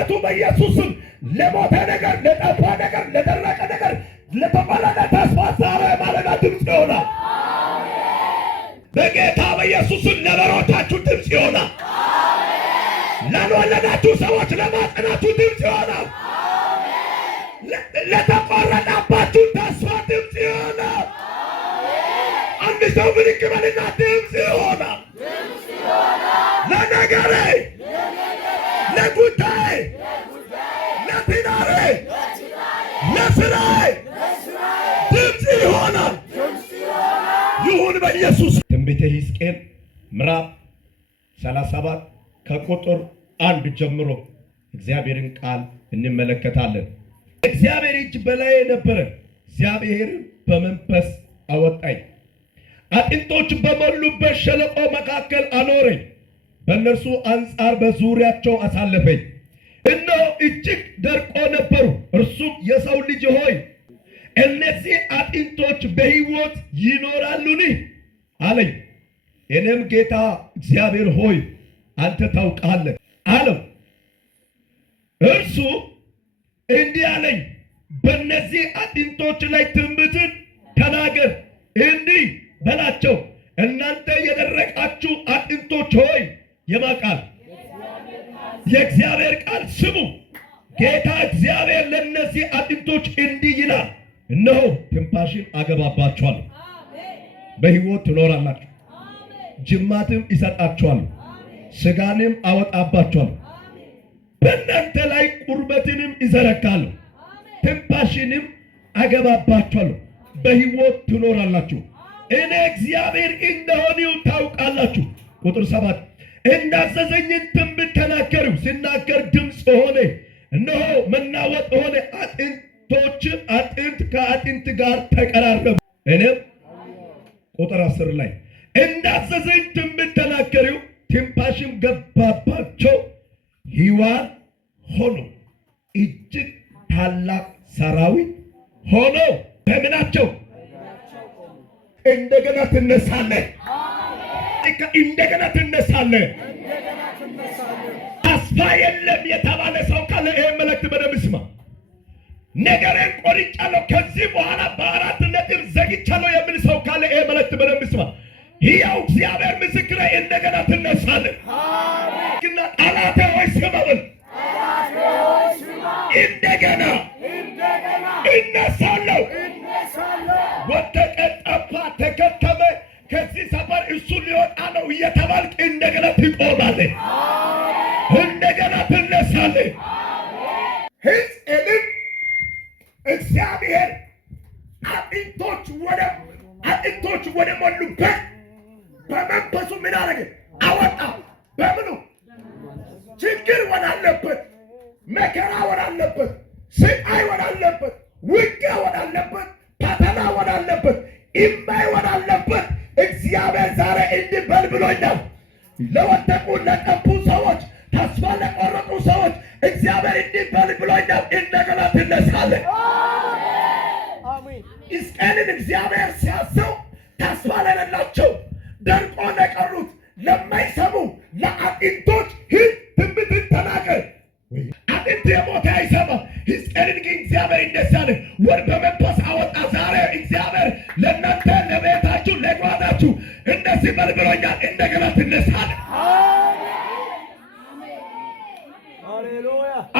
በናዝሬቱ በኢየሱስም ለሞተ ነገር፣ ለጠፋ ነገር፣ ለደረቀ ነገር፣ ለተቆረጠ ተስፋ ዛሬ ማለዳ ድምፅ ይሆናል። በጌታ በኢየሱስም ለበሮቻችሁ ድምፅ ይሆናል። ላልወለዳችሁ ሰዎች ለማጽናችሁ ድምፅ ይሆናል። ለተቆረጠባችሁ ተስፋ ድምፅ ይሆናል። አንድ ሰው ብድግ በልና ድምፅ ይሆናል። ለነገሬ፣ ለጉዳይ፣ ለትዳሬ፣ ለስራዬ ድምፅ ይሆናል። ይሁን በኢየሱስ። ትንቢተ ሕዝቅኤል ምዕራፍ 37 ከቁጥር 1 ጀምሮ እግዚአብሔርን ቃል እንመለከታለን። እግዚአብሔር እጅ በላዬ ነበረ፣ እግዚአብሔር በመንፈስ አወጣኝ፣ አጥንቶች በሞሉበት ሸለቆ መካከል አኖረኝ፣ በእነርሱ አንጻር በዙሪያቸው አሳለፈኝ። እነሆ እጅግ ደርቆ ነበሩ። እርሱም የሰው ልጅ ሆይ እነዚህ አጥንቶች በሕይወት ይኖራሉን አለኝ። እኔም ጌታ እግዚአብሔር ሆይ አንተ ታውቃለህ አለው። እርሱ እንዲህ አለኝ፣ በእነዚህ አጥንቶች ላይ ትንቢትን ተናገር፣ እንዲህ በላቸው፣ እናንተ የደረቃችሁ አጥንቶች ሆይ የማ ቃል? የእግዚአብሔር ቃል ስሙ። ጌታ እግዚአብሔር ለእነዚህ አጥንቶች እንዲህ ይላል፣ እነሆ ትንፋሽን አገባባችኋለሁ፣ በሕይወት ትኖራላችሁ፣ ጅማትም ይሰጣችኋለሁ፣ ሥጋንም አወጣባችኋለሁ፣ በእናንተ ላይ ቁርበትንም ይዘረጋለሁ፣ ትንፋሽንም አገባባችኋለሁ፣ በሕይወት ትኖራላችሁ፣ እኔ እግዚአብሔር እንደሆንሁ ታውቃላችሁ። ቁጥር 7 እንዳዘዘኝን ትንቢት ተናገርሁ። ሲናገር ድምፅ ሆነ፣ እነሆ መናወጥ ሆነ፣ አጥንቶች አጥንት ከአጥንት ጋር ተቀራረቡ። እኔም ቁጥር 10 ላይ እንዳዘዘኝ ትንቢት ተናገርሁ፣ ትንፋሽም ገባባቸው፣ ሕያዋን ሆኑ፣ እጅግ ታላቅ ሰራዊት ሆኖ በምናቸው እንደገና ትነሳለህ። እንደገና ትነሳለህ። ተስፋ የለም የተባለ ሰው ካለ ይሄ መልእክት በደንብ ስማ። ነገሬን ቆርጫለሁ፣ ከዚህ በኋላ በአራት ነጥብ ዘግቻለሁ የሚል ሰው ካለ ይሄ መልእክት በደንብ ስማ። ሕያው እግዚአብሔር ምስክሬ፣ እንደገና ትነሳለህ። እና ጠላቴ ሆይ ስማውን፣ እንደገና እነሳለሁ። ወደቀ፣ ጠፋ፣ ተከተመ፣ ከዚህ ሰፈር እሱ ሊወጣ ነው እየተባልክ እንደገና ትቆማለህ፣ እንደገና ትነሳለህ። ሕዝቅኤልን እግዚአብሔር አጥንቶች ወደ ሞሉበት በመንፈሱ ምን አደረገ? አወጣ። በምኑ? ችግር ወዳለበት፣ መከራ ወዳለበት፣ ስቃይ ወዳለበት፣ ውጊያ ወዳለበት፣ ፈተና ወዳለበት፣ እምባይ ወዳለበት እግዚአብሔር ዛሬ እንዲህ በል ብሎኛል። ለወደቁ ለጠፉ ሰዎች፣ ተስፋ ለቆረጡ ሰዎች እግዚአብሔር እንዲህ በል ብሎኛል፣ እንደገና ትነሳለህ። ሕዝቅኤልን እግዚአብሔር ሲያዘው ተስፋ ለሌላቸው፣ ደርቆ ለቀሩት፣ ለማይሰሙ ለአጥንቶች ሂድ ትንቢትን ተናገር። አጥንት የሞተ አይሰማም። ሕዝቅኤልን ግን እግዚአብሔር እንደዚህ አለ፣ ወር በመንፈስ አወጣ። ዛሬ እግዚአብሔር ለእናንተ ለቤታችሁ፣ ለጓዳችሁ እንደዚህ በል ብሎኛል፣ እንደገና ትነሳለህ።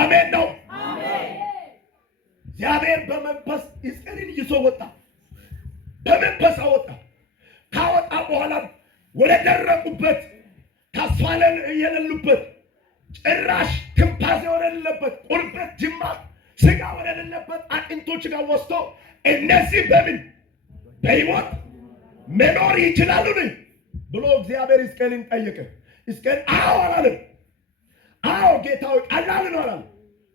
አሜን ነው። እግዚአብሔር በመንፈስ ሕዝቅኤልን ይዞ ወጣ። በመንፈስ አወጣ። ካወጣ በኋላ ወደ ደረቁበት፣ ተስፋ የሌሉበት፣ ጭራሽ ትንፋሽ ወደሌለበት፣ ቁርበት፣ ጅማት፣ ስጋ ወደሌለበት አጥንቶች ጋር ወስዶ እነዚህ በምን በሕይወት መኖር ይችላሉን ብሎ እግዚአብሔር ሕዝቅኤልን ጠየቀ። ሕዝቅኤል አዎ አላለም። አዎ ጌታው ቀላል ነው አላለም።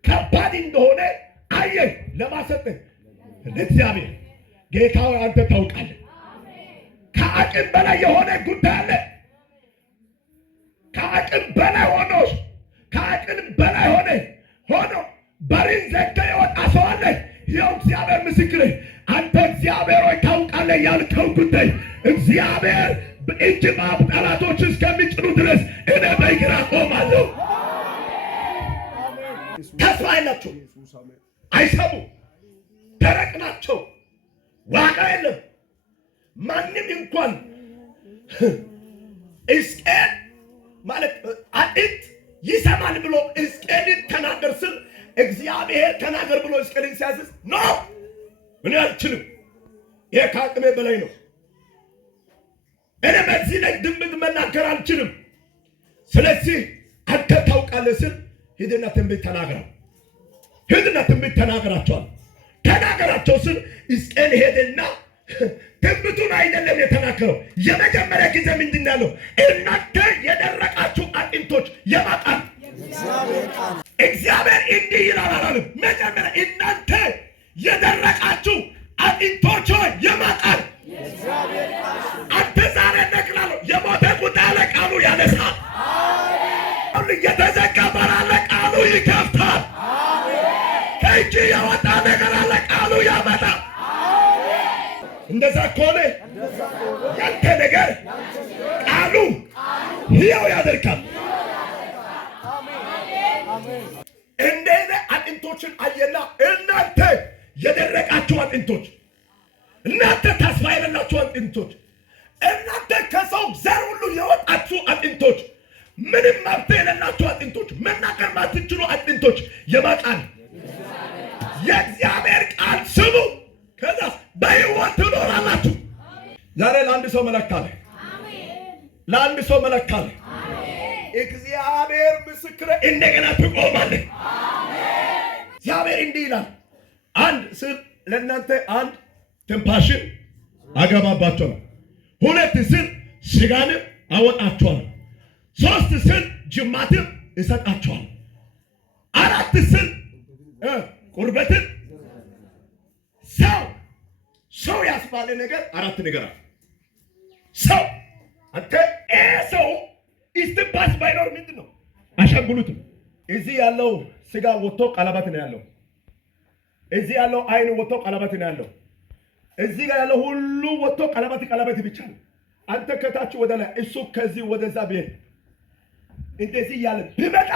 ከባድ እንደሆነ አየ። ለማሰጥ ለእግዚአብሔር ጌታው አንተ ታውቃለህ። ከአቅም በላይ የሆነ ጉዳይ አለ። ከአቅም በላይ ሆኖ በርን ዘግተህ የወጣ ሰው አለ። ይኸው እግዚአብሔር ምስክሬ፣ አንተ እግዚአብሔር ሆይ ታውቃለህ ያልከው ጉዳይ እግዚአብሔር በእጅ ማብ ጠላቶች እስከሚጭኑ ድረስ እኔ በእግር አቆማለሁ። ተስፋ የላቸው፣ አይሰሙ፣ ደረቅ ናቸው፣ ዋጋ የለም። ማንም እንኳን ሕዝቅኤል ማለት አጥንት ይሰማል ብሎ ሕዝቅኤልን ተናገር ስል እግዚአብሔር ተናገር ብሎ ሕዝቅኤልን ሲያዝዝ ኖ እኔ አልችልም፣ ይሄ ከአቅሜ በላይ ነው፣ እኔ በዚህ ላይ ድምፅ መናገር አልችልም፣ ስለዚህ አንተ ታውቃለህ ስል ሂድና ትንቢት ተናገር፣ ሂድና ትንቢት ተናገራቸዋል። ተናገራቸው ስል ሕዝቅኤል ሄደና ትንቢቱን አይደለም የተናገረው። የመጀመሪያ ጊዜ ምንድን ያለው? እናንተ የደረቃችሁ አጥንቶች የማቃል እግዚአብሔር እንዲህ ይላል አላለም። መጀመሪያ እናንተ የደረቃችሁ አጥንቶች የማቃል አንተ ዛሬ ነቅላለሁ የሞተ ጉዳይ አለ ቃሉ ያነሳል። የተዘጋ በር አለ ቃሉ ይከፍታል። ከእጅ የወጣ ነገር አለ ቃሉ ያመጣል። እንደዛ ከሆነ ያንተ ነገር ቃሉ ሕያው ያደርጋል። እንደዚህ አጥንቶችን አየና እናንተ የደረቃችሁ አጥንቶች፣ እናንተ ተስፋ የሌላችሁ አጥንቶች፣ እናንተ ከሰው ዘር ሁሉ የወጣችሁ አጥንቶች፣ ምንም መብት የሌላችሁ አጥንቶች፣ መናገር ማትችሉ አጥንቶች የማቃል የእግዚአብሔር ቃል ስሙ። ከዛ በሕይወት ትኖራላችሁ። ዛሬ ለአንድ ሰው መልእክት አለ። ለአንድ ሰው መልእክት አለ። እግዚአብሔር ምስክር እንደገና ትቆማለህ። እግዚአብሔር እንዲህ ይላል፣ አንድ ስል ለእናንተ አንድ ትንፋሽን አገባባቸው ነው። ሁለት ስል ስጋንም አወጣቸዋል። ሶስት ስል ጅማትም እሰጣቸዋል። አራት ስል ቁርበትን ሰው ያስባለ ነገር አራት ነገር አለ። ሰው አንተ ሰው ኢስትንፋስ ባይኖር ምንድን ነው? አሻንጉሉትም እዚህ ያለው ስጋ ወጥቶ ቀለበት ነው ያለው። እዚህ ያለው አይን ወጥቶ ቀለበት ነው ያለው። እዚህ ጋር ያለው ሁሉ ወጥቶ ቀለበት ብቻ ነው። አንተ ከታች ወደ ላይ እሱ ከዚህ ወደዛ ቢሄድ እንደዚህ ያለ ቢመጣ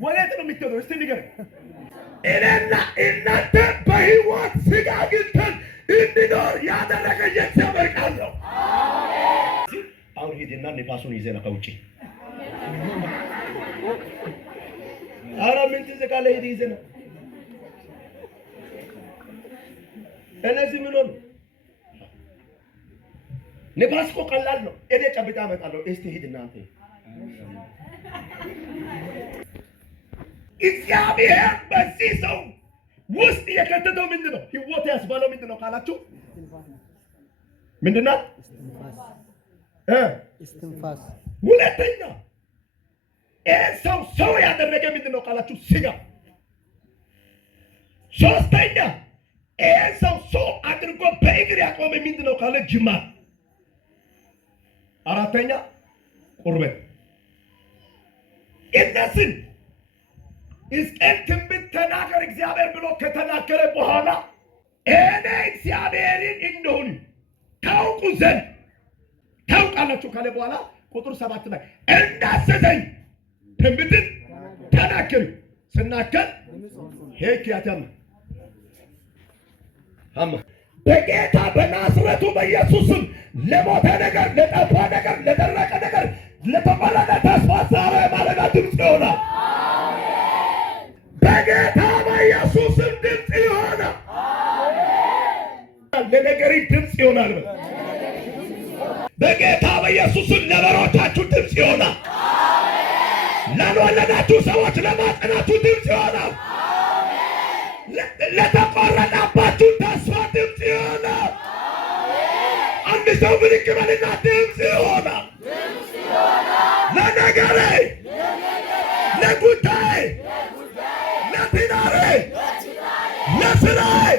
ወዴት ነው የምትሄደው? እስቲ ንገረኝ። እኔና እናንተ በሕይወት ስጋ አግኝተን እንዲኖር ያደረገ የእግዚአብሔር ቃል ነው። አሁን ሂድና ንፋሱን ይዘና ከውጭ ኧረ ምን ትዘጋለህ? ሂድ ይዘና እነዚህ ምን ሆኑ? ንፋስ እኮ ቀላል ነው። እኔ ጨብጣ አመጣለሁ። እስቲ ሂድና አንተ እግዚአብሔር በዚህ ሰው ውስጥ የከተተው ምንድን ነው? ሕይወት ያስባለው ምንድን ነው ካላችሁ ምንድን ነው? እስትንፋስ። ሁለተኛ ሰው ያደረገ ምንድን ነው ካላችሁ ስጋ። ሶስተኛ ሰው አድርጎ በእግር ያቆመ ምንድን ነው ካለ ጅማት። አራተኛ ቁርበት። እነዚህ ሕዝቅኤል ትንቢት ተናገር እግዚአብሔር ብሎ ከተናገረ በኋላ እኔ እግዚአብሔርን እንደሆነ ታውቁ ዘንድ ታውቃላችሁ ካለ በኋላ ቁጥር 7 ላይ እንዳዘዘኝ ትንቢትን ተናገር ስናከል ሄክያታም በጌታ በናዝሬቱ በኢየሱስም ለሞተ ነገር፣ ለጠፋ ነገር፣ ለደረቀ ነገር፣ ለተቆረጠ ተስፋ ዛሬ ማለዳ ድምፅ ይሆናል። በጌታ በኢየሱስም ድምፅ ይሆናል። ለነገሪ ድምፅ ይሆናል። በጌታ በኢየሱስም ለበሮቻችሁ ድምፅ ይሆናል። ለወለዳችሁ ሰዎች ለማጽናችሁ ድምፅ ይሆናል። ለተቆረጠባችሁ ተስፋ ድምፅ ይሆናል። አንድ ሰው ብድግ በልና ድምፅ ይሆናል። ለነገሬ፣ ለጉዳይ፣ ለትዳሬ፣ ለስራዬ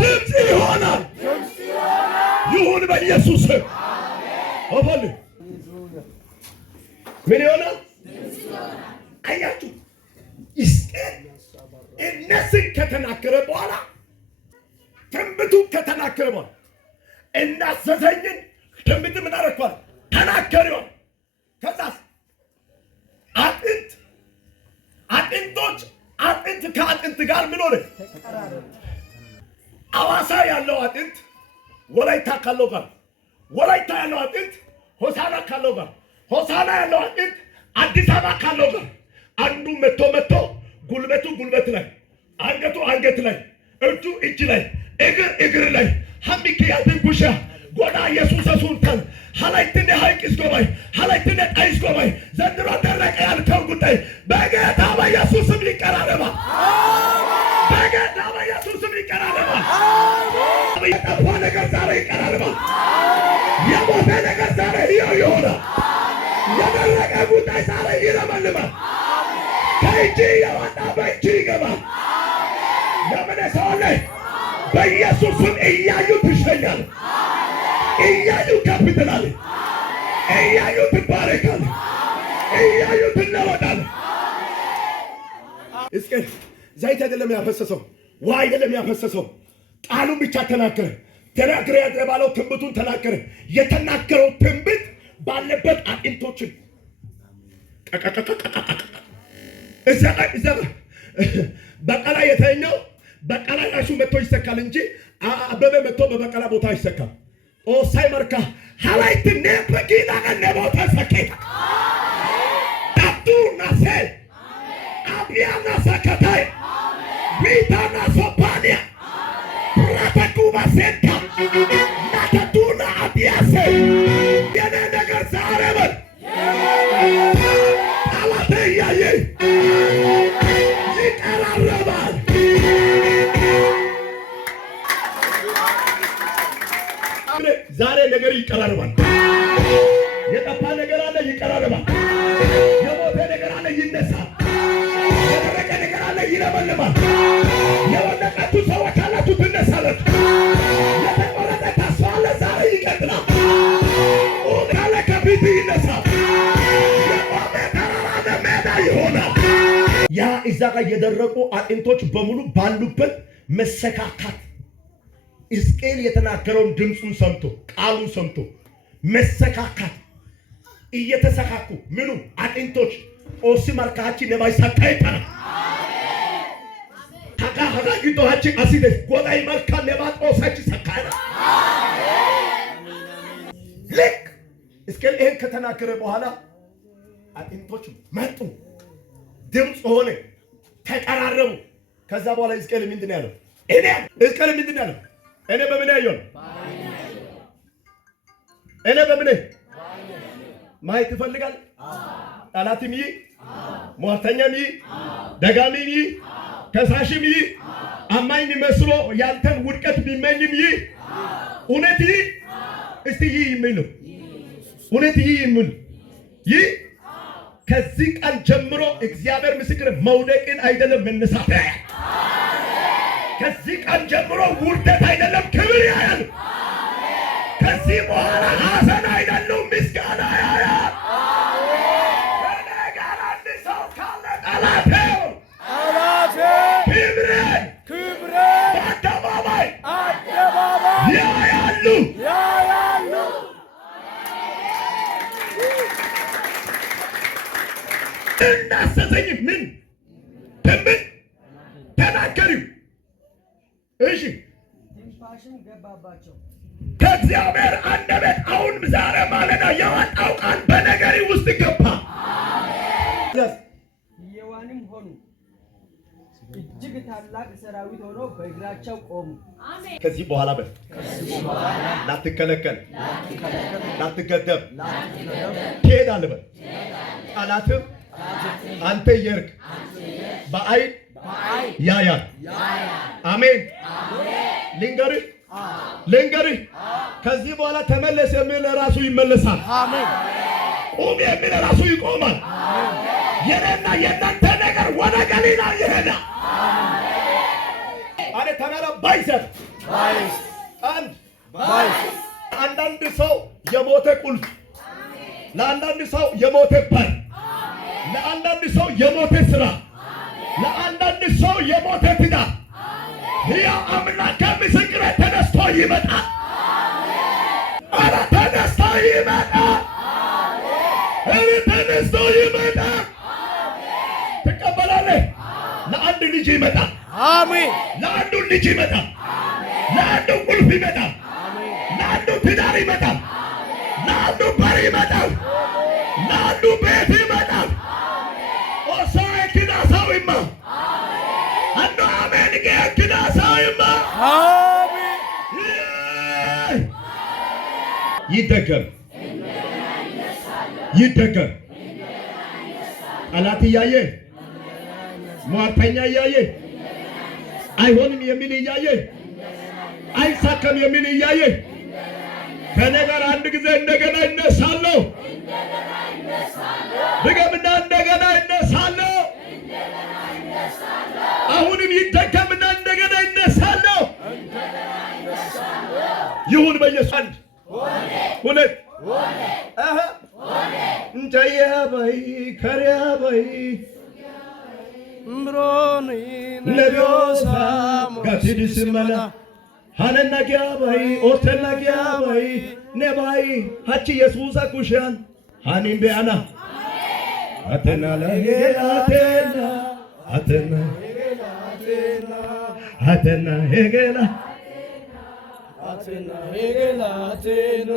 ድምፅ ይሆናል። ይሁን በኢየሱስ ስም። አባል ምን ይሆናል? አያችሁ ሕዝቅኤል እነዚህ ከተናገረ በኋላ ትንቢቱ ከተናገረ በኋላ እንዳዘዘኝን ትንቢት ምን አደረኳል? ተናገሪው። ከዛስ አጥንት አጥንቶች አጥንት ከአጥንት ጋር ምን ሆነ? አዋሳ ያለው አጥንት ወላይታ ካለው ጋር፣ ወላይታ ያለው አጥንት ሆሳና ካለው ጋር፣ ሆሳና ያለው አጥንት አዲስ አበባ ካለው ጋር አንዱ መቶ ጉልበቱ ጉልበት ላይ፣ አንገቱ አንገት ላይ፣ እጁ እጅ ላይ፣ እግር ላይ ሐሚክ ያድን ጉሻ ጎዳ ኢየሱስ ሱልጣን ሐላይትነ ሃይቅስ ጎባይ ሐላይትነ ቀይስ ጎባይ ዘንድሮ ደረቀ ያልከው ጉዳይ በጌታ በኢየሱስም ይቀራረባ። በጌታ በኢየሱስም ይቀራረባ። የጠፋ ነገር ዛሬ ይቀራረባ። የሞተ ነገር ዛሬ ይሆናል። የደረቀ ጉዳይ ዛሬ ይለመልማል። ከእጅ የወጣ በእጅ ይገባል። ለምን ሰው አለ? በኢየሱስም እያዩ ትሸኛል። እያዩ ከፍ ትላለህ። እያዩ ትባረካለህ። እያዩ ትለወጣለህ። እስኪ ዘይት አይደለም ያፈሰሰው፣ ውሃ አይደለም ያፈሰሰው፣ ቃሉን ብቻ ተናገረ። ተናገረ የተባለው ትንቢቱን ተናገረ። የተናገረው ትንቢት ባለበት አጥንቶችን እዛ በቀላ የተኛው በቀላ ራሱ መጥቶ ይሰካል እንጂ አበበ መጥቶ በበቀላ ቦታ ይሰካል። ኦሳይ መርካ ሐላይትነ በቂዳ ከነቦታ ሰከታ ታቱና ሰ አቢያና ሰከታይ ቢታና ሶፓኒያ ራተኩባ ሰንታ ናተቱና አቢያሰ የነ ነገር ዛሬበል አላተያየ ይቀራረባል። ዛሬ ነገር ይቀራረባል። የጠፋ ነገር አለ ይቀራረባል። የሞተ ነገር አለ ይነሳል። የደረቀ ነገር አለ ይለመልማል። የወደቃችሁ ሰዎች አላችሁ ትነሳላችሁ። የተቆረጠ ተስፋ አለ ዛሬ ይቀጥላል። ካለ ከፊት ይነሳል። የቆመ ተራራ ሜዳ ይሆናል። ያ እዛ ጋር የደረቁ አጥንቶች በሙሉ ባሉበት መሰካካት ሕዝቅኤል የተናገረውን ድምፁን ሰምቶ ቃሉን ሰምቶ መሰካካት እየተሰካኩ ምኑ አጥንቶች ኦሲ ማርካቺ ነባይ ሳካይታና ታካ ሀጋጊቶሃቺ አሲደስ ጎዳይ ማርካ ነባጦ ሳቺ ሳካይና ልክ ሕዝቅኤል ይሄን ከተናገረ በኋላ አጥንቶች መጡ፣ ድምፅ ሆነ፣ ተቀራረቡ። ከዛ በኋላ ሕዝቅኤል ምንድን ያለው? ሕዝቅኤል ምንድን ያለው? እኔ በምን ያየው? እኔ በምን ማየት ይፈልጋል? ጠላትም ይይ፣ ሟርተኛም ይይ፣ ደጋሚም ይይ፣ ከሳሽም ይይ፣ አማኝ መስሎ ያንተን ውድቀት ቢመኝም ይይ፣ እውነት ይይ፣ እስቲ ይይ የሚል ነው። እውነት ይይ የሚል ይይ። ከዚህ ቀን ጀምሮ እግዚአብሔር ምስክር መውደቅን አይደለም መነሳት ያያል። ከዚህ ቀን ጀምሮ ውርደት አይደለም ክብር ያያል። ከዚህ በኋላ ሐዘን አይደለም ምስጋና ያያል። ከኔ ጋር አንድ ሰው ካለ ጠላቴው ክብሬን በአደባባይ ያያሉ። እናሰሰኝ ምን ትንቢት ተናገሪው። እሺ ትንፋሽም ገባባቸው ከእግዚአብሔር አንደበት አሁን ዛሬ ማለዳ የወጣው ቃል በነገሪ ውስጥ ገባ። ሕያዋንም ሆኑ እጅግ ታላቅ ሰራዊት ሆኖ በእግራቸው ቆሙ። ከዚህ በኋላ ላትከለከል ላትገደብ ትሄዳለህ። ጠላትም አንተ እየሄድክ በአይን ያያል። አሜን። ልንገርህ ከዚህ በኋላ ተመለስ የሚል ራሱ ይመለሳል። አሜን። ቁም የሚል ራሱ ይቆማል። የኔና የእናንተ ነገር ወደ ገሊላ ይሄዳል። አሜን። አለ ተናራ ባይሰር አንዳንድ ሰው የሞተ ቁልፍ፣ ለአንዳንድ ሰው የሞተ በር፣ ለአንዳንድ ሰው የሞተ ስራ፣ ለአንዳንድ ሰው የሞተ ትዳር ሕያው አምላክ ምስክር ተነስቶ ይመጣል። አረ ተነስቶ ይመጣል። አረ ተነስቶ ይመጣል። ትቀበላለህ? ለአንድ ልጅ ይመጣል። አሜን። ለአንዱ ልጅ ይመጣል። ለአንዱ ቁልፍ ይመጣል። ለአንዱ ትዳር ይመጣል። ለአንዱ በር ይመጣል። ለአንዱ ቤት ይመጣል። ኦሶ እክዳ ሰውማ አንዱ አሜን እክዳ ሰውማ አሜን። ይደገም ይደገም። ጠላት እያየ ሟርተኛ እያየ አይሆንም የሚል እያየ አይሳካም የሚል እያየ ከኔ ጋር አንድ ጊዜ እንደገና እነሳለሁ። ድገምና እንደገና እነሳለሁ። አሁንም ይደገምና እንደገና እነሳለሁ። ይሁን በኢየሱስ አንድ ሁለት እንጀያ ባይ ከሪያ ባይ ምሮኒ ለዶሳ ጋሲዲስ መና ሃነና ጊያባይ ኦተና ጊያባይ ነባይ ሀቺ ኢየሱስ አኩሻን ሃኒም በአና አተና ለጌላ አተና አተና አተና ሄጌላ አቴና ሄጌላ አቴና